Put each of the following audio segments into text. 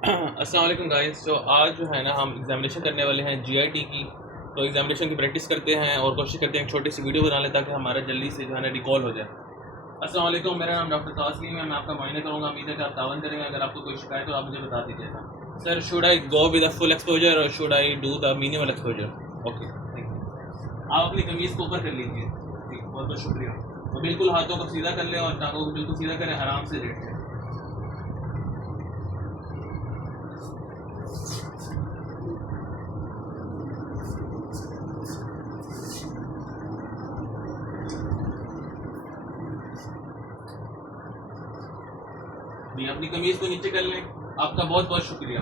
अस्सलाम वालेकुम गाइस। तो आज जो है ना हम एग्जामिनेशन करने वाले हैं जीआईटी की। तो एग्जामिनेशन की प्रैक्टिस करते हैं और कोशिश करते हैं एक छोटी सी वीडियो बना लें ताकि हमारा जल्दी से जो है ना रिकॉल हो जाए। अस्सलाम वालेकुम, मेरा नाम डॉक्टर तासलीम है। मैं आपका मुआयना करूँगा। उम्मीद है कि आप तावन करेंगे। अगर आपको कोई शिकायत हो आप मुझे बता दीजिएगा। Sir, should I go with the full exposure और should I do the minimal exposure? Okay, thank you. आप अपनी कमीज़ को ऊपर कर लीजिए। जी, बहुत बहुत शुक्रिया। तो बिल्कुल हाथों को सीधा कर लें और टांगों को बिल्कुल सीधा करें, आराम से लेट जाएं। जी, अपनी कमीज़ को नीचे कर लें। आपका बहुत बहुत शुक्रिया।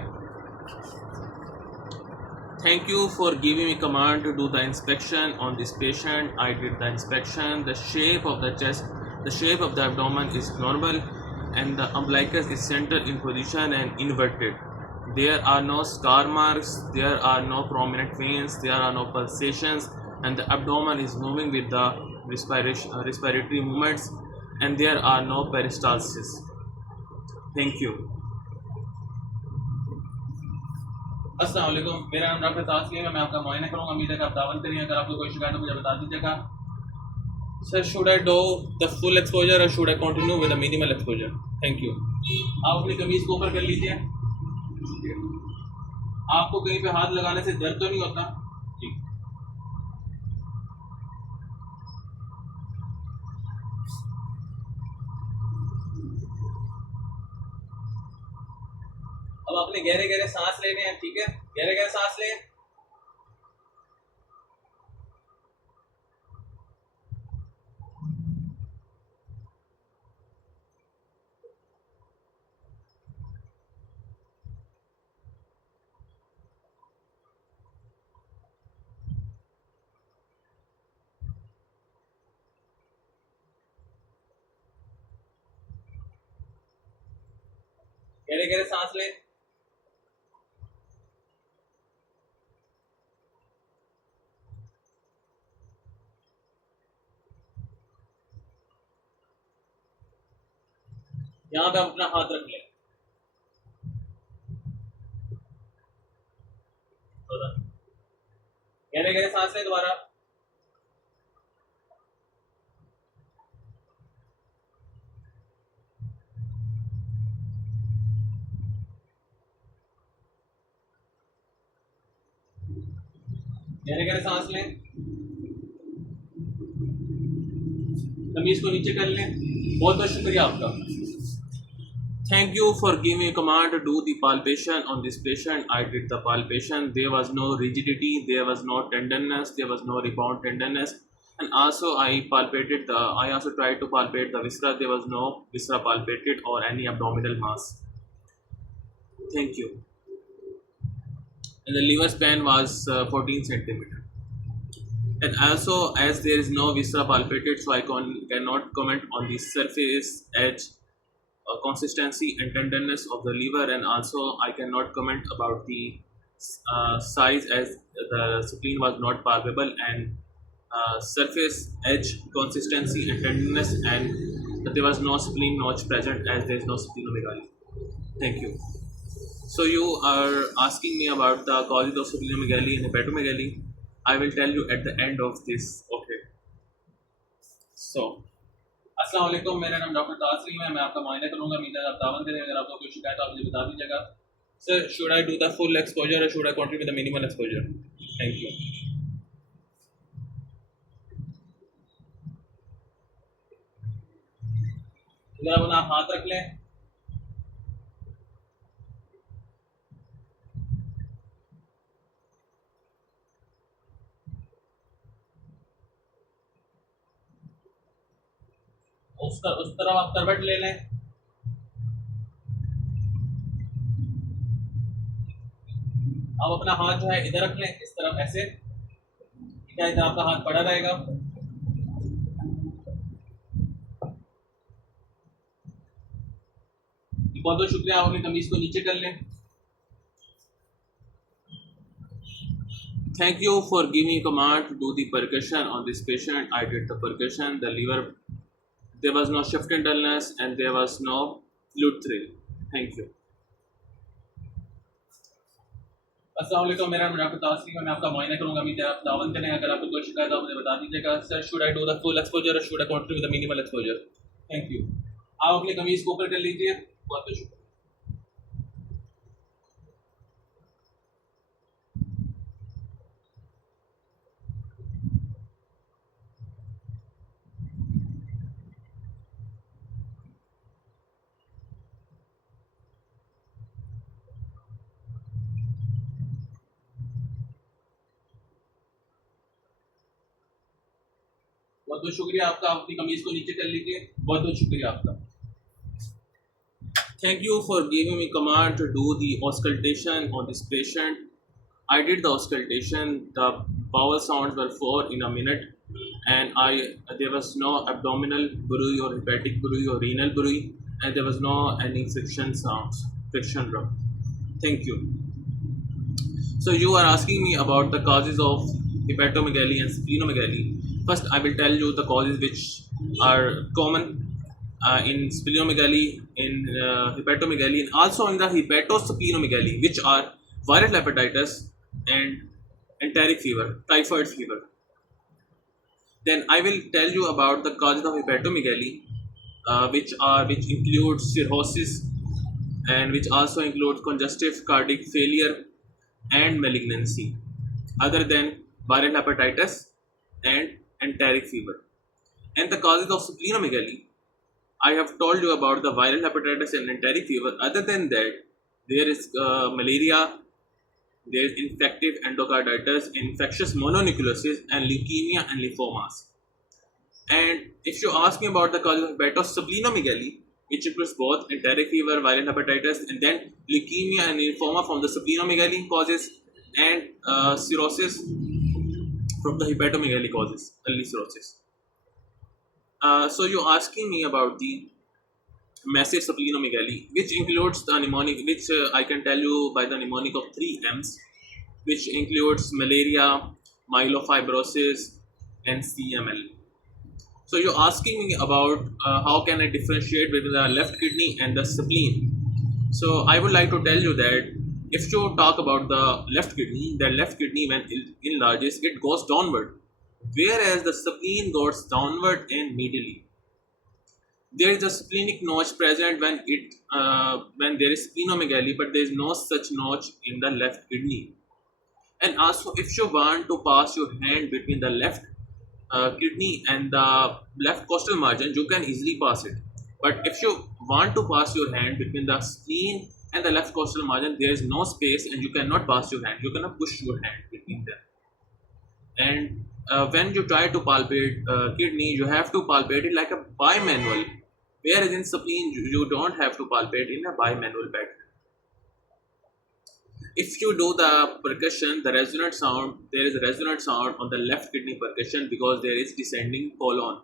Thank you for giving me command to do the inspection on this patient. I did the inspection. The shape of the chest, the shape of the abdomen is normal, and the umbilicus is centered in position and inverted. There are no scar marks. There are no prominent veins. There are no pulsations, and the abdomen is moving with the respiratory movements, and there are no peristalsis. Thank you. अस्सलाम वालेकुम, मेरा नाम doctor तासलीम है। मैं आपका मुआयना करूँगा। उम्मीद है कि आप तावन करिए। अगर आपको कोई शिकायत हो मुझे बता दीजिएगा। Sir, should I do the full exposure और should I continue with the minimal exposure? Thank you. आप अपनी कमीज़ को ऊपर कर लीजिए। आपको कहीं पे हाथ लगाने से दर्द तो नहीं होता? जी। अब आपने गहरे गहरे सांस लेने हैं, ठीक है? गहरे गहरे सांस लें। गहरे गहरे सांस लें। यहाँ पे आप अपना हाथ रख लें। गहरे गहरे सांस लें दोबारा। गहरे गहरे सांस लें। कमीज को नीचे कर लें। बहुत बहुत शुक्रिया आपका। Thank you for giving me a command to do the palpation on this patient. I did the palpation. There was no rigidity, there was no tenderness, there was no rebound tenderness, and also I also tried to palpate the viscera. There was no viscera palpated or any abdominal mass. Thank you. And the liver span was 14 centimeter. And also, as there is no viscera palpated, so I cannot comment on the surface edge consistency and tenderness of the liver, and also I cannot comment about the size as the spleen was not palpable, and surface edge consistency and tenderness, and there was no spleen notch present as there is no splenomegaly. Thank you. So you are asking me about the causes of splenomegaly and hepatomegaly. I will tell you at the end of this. Okay. So, अस्सलाम वालेकुम, मेरा नाम doctor तासलीम है। मैं आपका मुआयना करूँगा। उम्मीद है आप तावन करें। अगर आपको कोई शिकायत आप मुझे बता दीजिएगा। Sir, should I do the full exposure और should I continue with the minimal exposure? Thank you. इधर अपना हाथ रख लें। उस तरफ आप करवट ले लें। आप अपना हाथ जो है इधर रख लें, इस तरफ ऐसे। ठीक है, इधर आपका हाथ पड़ा रहेगा। बहुत बहुत शुक्रिया। आप अपनी कमीज को नीचे कर लें। Thank you for giving me command to do the percussion on this patient. I did the percussion. The liver, there was no shift in dullness and there was no fluid thrill. Thank you. अस्सलाम वालेकुम, मेरा नाम doctor तासलीम है। मैं आपका मुआयना करूंगा। अभी आप दावन करें। अगर आपको कोई शिकायत हो मुझे बता दीजिएगा। Sir, should I do the full exposure और should I continue with the minimal exposure? Thank you. आप अपनी कमीज को ऊपर कर लीजिए। बहुत बहुत शुक्रिया। बहुत बहुत शुक्रिया आपका। आप अपनी कमीज को नीचे कर लीजिए। बहुत बहुत शुक्रिया आपका। Thank you for giving me command to do the auscultation on this patient. I did the auscultation. The bowel sounds were 4 in a minute, and there was no abdominal bruit or hepatic bruit or renal bruit, and there was no any friction sounds, friction rub. Thank you. So you are asking me about the causes of hepatomegaly and splenomegaly. First, I will tell you the causes which are common in splenomegaly, in hepatomegaly, and also in the hepatosplenomegaly, which are viral hepatitis and enteric fever, typhoid fever. Then I will tell you about the causes of hepatomegaly, which includes cirrhosis and which also includes congestive cardiac failure and malignancy, other than viral hepatitis and enteric fever. And the causes of splenomegaly, I have told you about the viral hepatitis and enteric fever. Other than that, there is malaria, there is infective endocarditis, infectious mononucleosis, and leukemia and lymphomas. And if you ask me about the cause of hepatosplenomegaly, which includes both enteric fever, viral hepatitis, and then leukemia and lymphoma from the splenomegaly causes, and cirrhosis from the hepatomegaly causes, early cirrhosis. So you're asking me about the massive splenomegaly, which includes the mnemonic, which I can tell you by the mnemonic of 3 M's, which includes malaria, myelofibrosis, and CML. So you're asking me about how can I differentiate between the left kidney and the spleen. So I would like to tell you that if you talk about the left kidney, when it enlarges, it goes downward, whereas the spleen goes downward and medially. There is a splenic notch present when there is splenomegaly, but there is no such notch in the left kidney. And also, if you want to pass your hand between the left kidney and the left costal margin, you can easily pass it. But if you want to pass your hand between the spleen and the left costal margin, there is no space and you cannot pass your hand. You cannot push your hand between them. And when you try to palpate kidney, you have to palpate it like a bimanual. Whereas in spleen, you don't have to palpate in a bimanual pattern. If you do the percussion, the resonant sound, there is a resonant sound on the left kidney percussion because there is descending colon.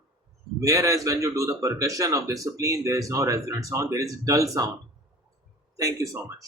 Whereas when you do the percussion of the spleen, there is no resonant sound, there is dull sound. Thank you so much.